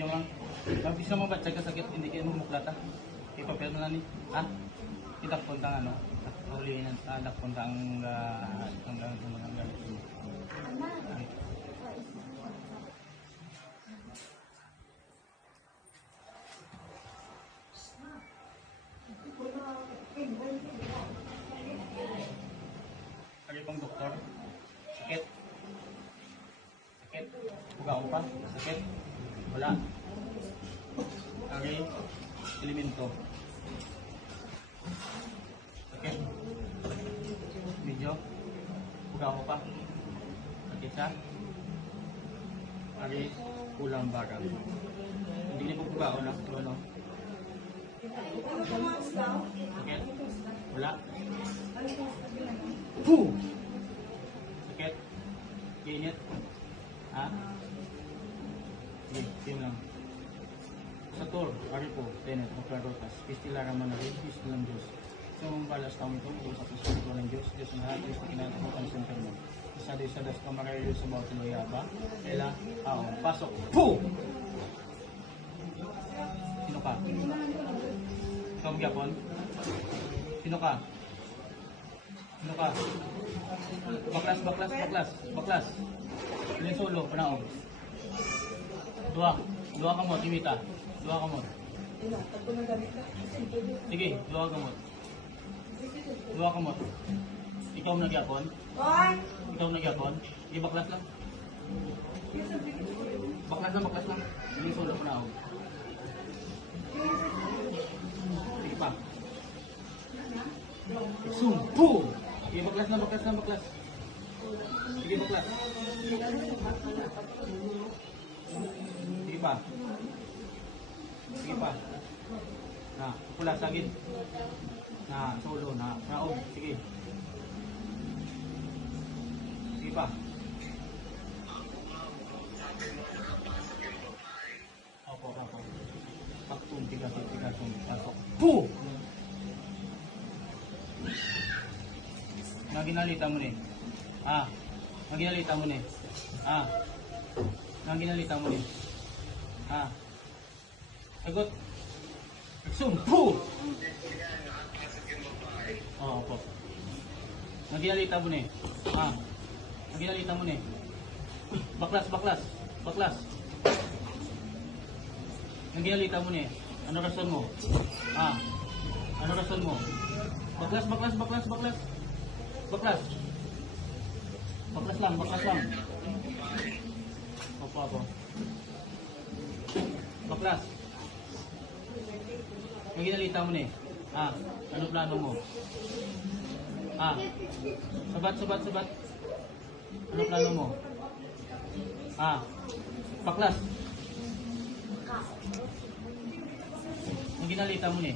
Yung ang bisa mo ba sakit hindi kayo mumuklata. Ipapel na ni. Ha? Kita puntang ano? Huli na anak puntang hanggang Kali pang doktor. Sakit. Sakit. Bugaw pa. Sakit. Wala. Kali elemento. Sakit. Medyo. Bugaw pa. Sakit siya. Kali kulang baga. Hindi niya po bugaw na. Ano? Sakit. Wala. Puh! Sakit. Init. Ha? Sige, lang. Sator, Aripo, Tenet, Oklarotas, Pistila Ramanari, Pistilang Diyos. Sa mga balas taong ito, sa Pistila ng Diyos, Diyos ang lahat, Diyos na kinatakutan sa interno. Isa das kamarayo sa bawat loyaba. Ela, pasok. Puh! Sino ka? Ikaw magyapon? Sino ka? Sino ka? Baklas. Ilan solo, panaog. Dua ka mo, timita. Dua ka mo. Sige, dua ka mo. Ikaw nagyapon? Sige, baklas lang. Baklas lang. Ilan solo, panaog. Sige pa. Sumpu! Sige, baklas. Sige, baklas. Sige pa. Na, pula sagid. Na, solo, na, naog. Sige. Sige pa. Opo. Paktung, tigasong, pasok. Puh! Naginalita mo ni. Naginalita mo ni. Sagot. Sumpu! Opo. Naginalita mo ni. Baklas. Naginalita mo ni. Ano rason mo? Ano rason mo? Baklas. Baklas lang. Opo. Baklas. Yung ginalita mo ni. Ano plano mo? Sabat. Ano plano mo? Baklas. Yung ginalita mo ni.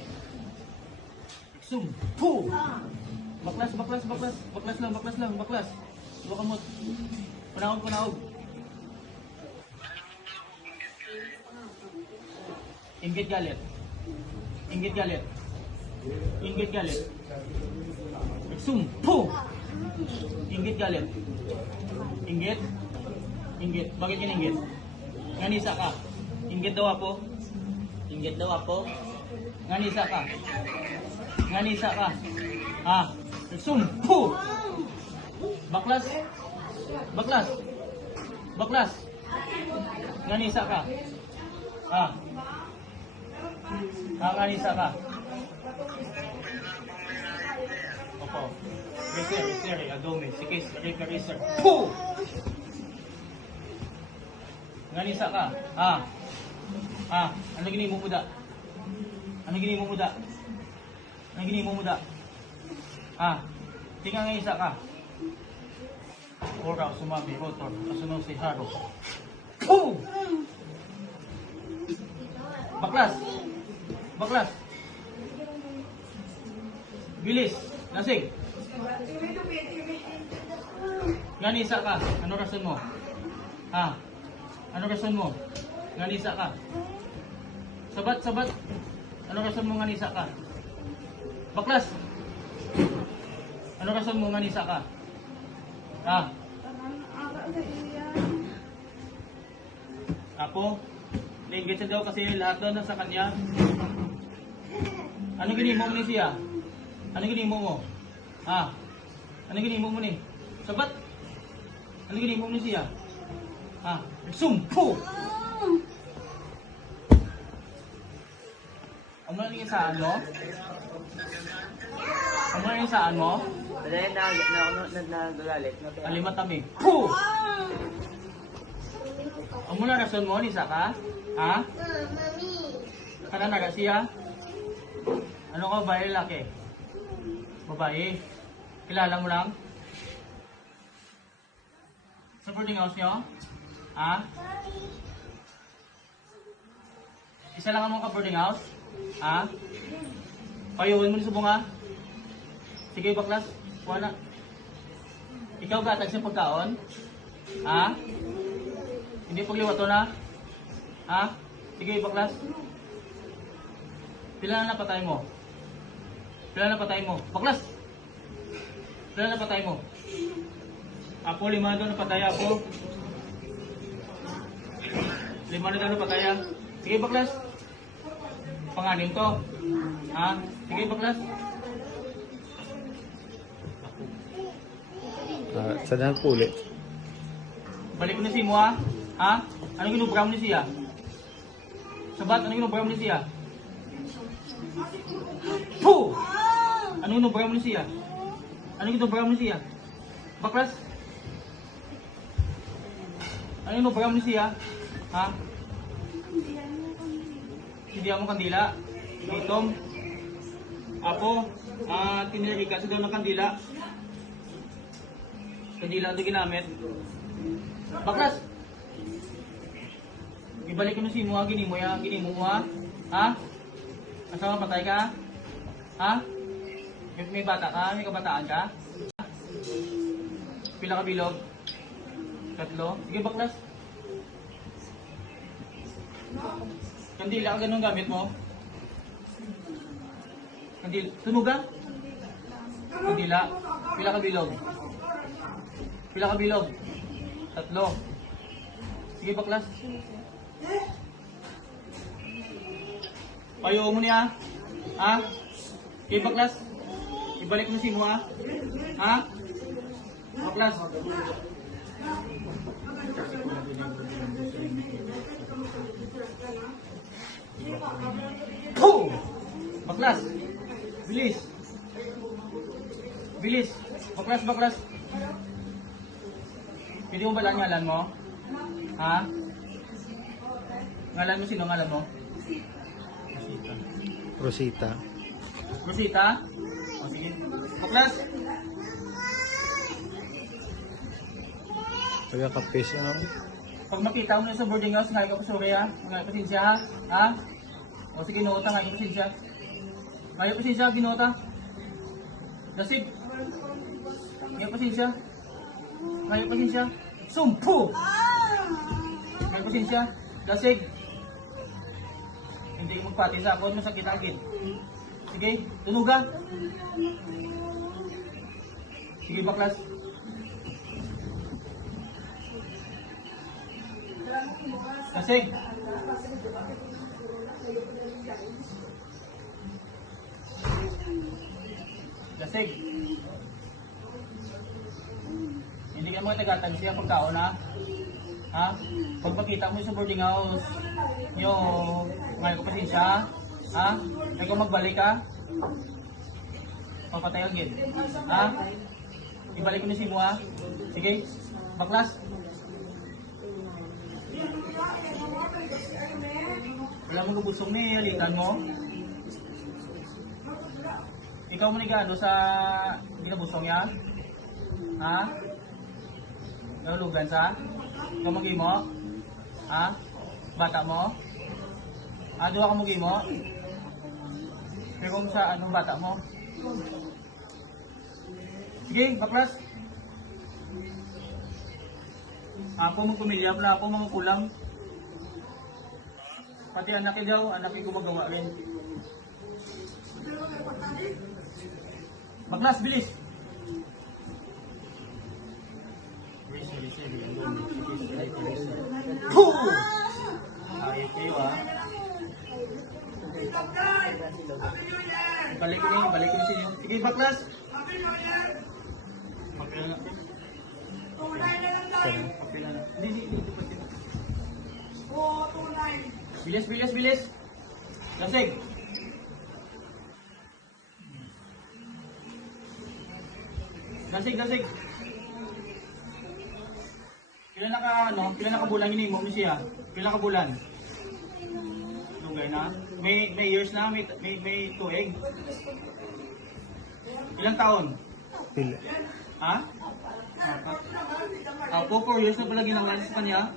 Sumpu! Baklas. Suwa ka mo. Panahog. Inggit galit. Sumpu! Inggit galit. Inggit. Bakit yan inggit? Nganisa ka. Inggit daw ako. Nganisa ka. Sumpu! Baklas. Nganisa ka. Nganisa ka. Opo. Reser, adome, sikis, reser. Puh! Nganisa ka. Ano gini mo muda? Tingnan nga isa ka. Oraw, sumami, rotor, kasunod si Haro. Puh! Baklas. Bilis. Lasing. Nganisa ka. Ano rason mo? Ano rason mo? Nganisa ka. Sabat. Ano rason mo nganisa ka? Baklas. Ano rason mo nganisa ka? Apo, Nainggit siya daw kasi lahat daw nasa kanya. Ano ginimo mo ni siya? Ano ginimo mo? Ha? Ano ginimo mo ni? Sabat? Ano ginimo mo ni siya? Ha? Sumpo! Ang mga yung saan mo? Ang mga yung saan mo? Dahil nagagalit. Alimat kami. Puh! Ang muna rason mo, Nisa ka? Ha? Mami. Kada naga siya? Ano ka, babae, lalaki? Babae. Kilala mo lang? Sa boarding house nyo? Ha? Isa lang ang mga boarding house? Ha? Payuhin mo ni subong ha? Sige baklas, kuha na. Ikaw gatag sa pagkaon? Ha? Hindi pagliwato na? Ha? Sige baklas. Pila na napatay mo? Pila na napatay mo? Baklas! Pila na napatay mo? Apo, 5 doon napatay ako. 5 na doon napatay. Sige baklas. Panganim to. Ha? Sige baklas. Sa dahil po ulit. Balik ko na si mo ha? Ha? Ano ginubram ni siya? Sabat, ano ginubram ni siya? Puh! Ano ginubram ni siya? Ano ginubram ni siya? Baklas? Ano ginubram ni siya? Ha? Hindi mo kandila. Itom. Apo, tinilagay kasi daw ng kandila. Kandila ito ginamit. Baklas! Ibalik ko na si mo ha, ginimo ya, ginimo mo ha? Ha? Asama patay ka? Ha? May bata ka? May kabataan ka? Pila ka bilog? 3? Sige baklas. Kandila ka ganun gamit mo? Kandila, tunog ka? Kandila, pila ka bilog? Pila ka bilog? 3. Sige baklas. Payo mo niya. Ha? Sige baklas. Ibalik mo si mo ha? Ha? Baklas. Puh! Baklas. Bilis. Bilis. Baklas, baklas. Pwede mo ba lang ngalan mo? Ha? Ngalan mo, sino ngalan mo? Rosita. Rosita? O sige. Baklas. Pagkakapis, ano? Pag makita mo na sa boarding house, ngayon ka pa sorry ha? Ngayon pasensya ha? Ha? O sige, nota, ngayon pasensya. Ngayon pasensya, binota. Dasig. Ngayon pasensya. Ngayon pasensya. Sumpo! Ngayon pasensya. Dasig. Hindi mo magpati sa ako, masakit agad. Sige, tunuga. Sige baklas. Dasig. Dasig. Hindi ka mga tagatag siya pagkaon ha? Ha? Pag makita mo sa boarding house, yung ngayon ko pasensya, ha? Ngayon ko magbalik ha? Papatay ang gid. Ha? Ibalik ko na si mo ha? Sige, baklas. Wala mo gubusong ni halikan mo. Ikaw mo nigano sa ginabusong ya? Ha? Nahulugan sa? Ikaw mag-imo? Ha? Bata mo? Ha? Duwa ka mag-imo? Pero kung sa anong bata mo? Sige, baklas. Ako mong pamilya, wala ako mga kulang. Pati anak daw, anak gumagawa rin. Baklas, bilis! Puh! Ayos kayo ha. baklas. Papila na. Papila na. Hindi. Bilis. Lasig. Lasig. Kailan nakabulan ini mo siya? Kailan nakabulan? Lugay na. May years na, may tuig. Ilang taon? Pila. Ha? 4 years na pala ginangal sa kanya.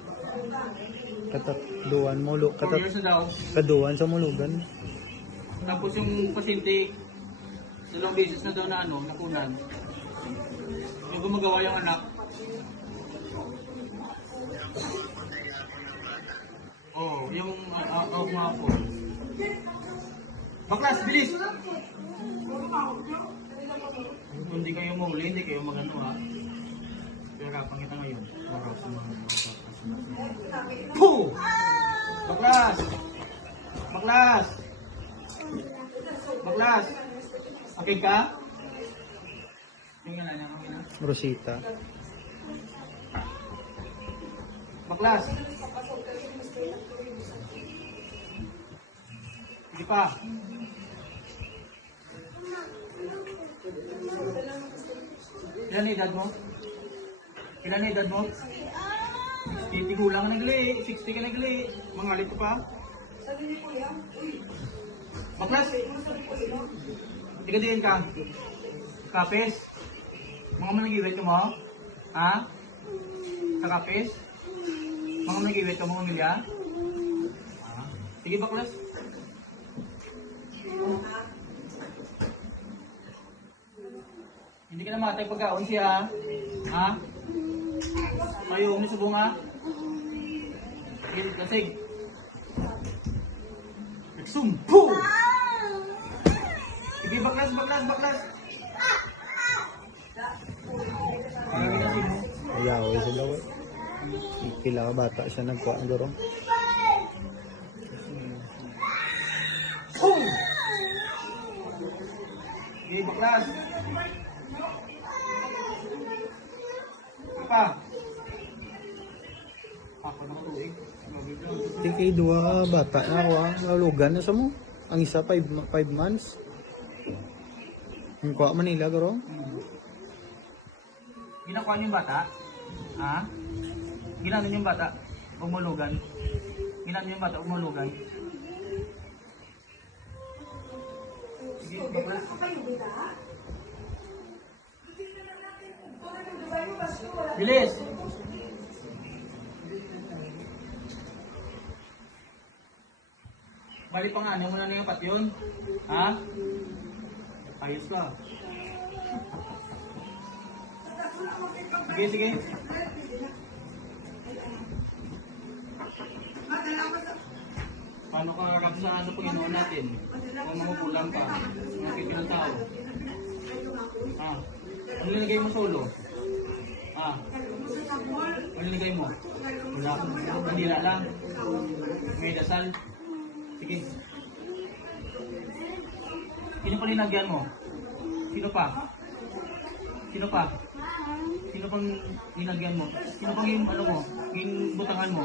Katatluan mo. 4 years na daw. Kaduan sa mulugan. Tapos yung pasyente, dalawang beses na daw na nakunan. Yung gumagawa yung anak. Yung mga po. Baklas, bilis! Kung hindi kayo mahuli, hindi kayo magano ha. Kaya kapang kita ngayon. Puh! Baklas! Okay ka? Tingnan na niya. Rosita. Baklas! Hindi pa. Ilan na edad mo? 60 gulang ka nagli. 60 ka nagli. Mangalit ko pa. Baklas! Tigadiin ka. Kapis. Mga managiwit ka mo? Ha? Kakapis? Mga managiwit ka mo, Emilia? Sige, baklas. Hindi ka na matay pagkaon siya, ha? Tayo, sa bunga. Sige, lasig. Nagsumpo! Sige, baklas. Ayaw sa laway. Pila ka bata siya nagkuha ng garo. Sige, baklas. Pa. Papa na tuig. Di kay dua bata na ako nalugan na sa mo. Ang isa 5 months. Ang kuha Manila garo. Ginakuha niyo yung bata? Ha? Ginano niyo yung bata? Umulugan? Ginano niyo yung bata? Umulugan? Sige, baklas. Bilis! Balik pa nga, ano mo na yung pat yun? Ha? Ayos ka. Sige. Paano ka harap sa Panginoon natin? Kung magugulang pa, mga pipinong tao. Ano nilagay mo solo? Ano nilagay mo? Wala. Manila lang. May dasal. Sige. Sino pa linagyan mo? Sino pa? Sino pang linagyan mo? Sino pang yung yung butangan mo?